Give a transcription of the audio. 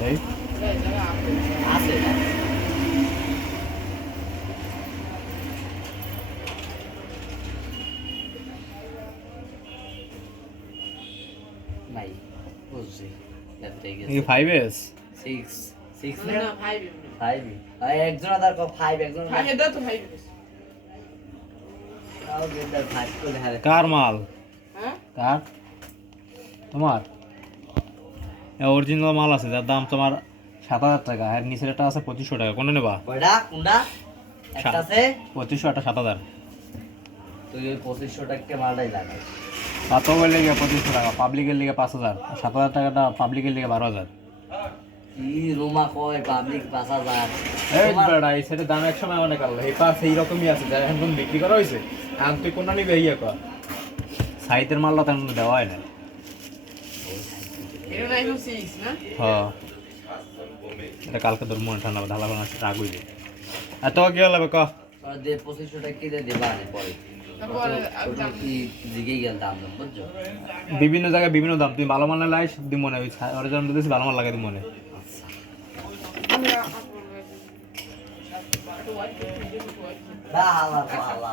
দেই আছে না নাই বুঝছি দেখতে কি গেছে 5s 6 না না 5 5 ভাই একজন আদার কো 5 একজন 5 এর দাও তো 5 তাও গেদার 5 করে হারে কার মাল হ্যাঁ কার তোমার অরিজিনাল মাল আছে যার দাম তোমার 7000 টাকা আর নিচের একটা আছে 2500 টাকা কোনটা নেবা বড়া কোনটা একটা আছে 2500 একটা 7000 তুই ওই 2500 টাকা মালটাই লাগাই পাতবের লেগে 2500 টাকা পাবলিকের লেগে 5000 আর 7000 টাকাটা পাবলিকের লেগে 12000 কি রুমা কয় পাবলিক 5000 এই বেড়া এই সেটা দাম এক সময় অনেক আলো এই পাশ এই রকমই আছে যারা এখন বিক্রি করা হয়েছে আর তুই কোনটা নিবি ইয়া কর সাইতের মালটা তেমন দেওয়া হয় না এটা না এখন 6 না হ্যাঁ এটা কালকে তোর মনে ঠান্ডা ঢালা বানা রাগ হইবে এত কি হলো ক আর দে 2500 টাকা কিনে দেবা আনে পরে তারপর ওটা কি জিগেই গেল দাম বুঝছো বিভিন্ন জায়গায় বিভিন্ন দাম তুমি ভালো মাল না লাইস দি মনে ওই ওর জন্য দিছি ভালো মাল লাগাই দি মনে আমরা বাহ বাহ বাহ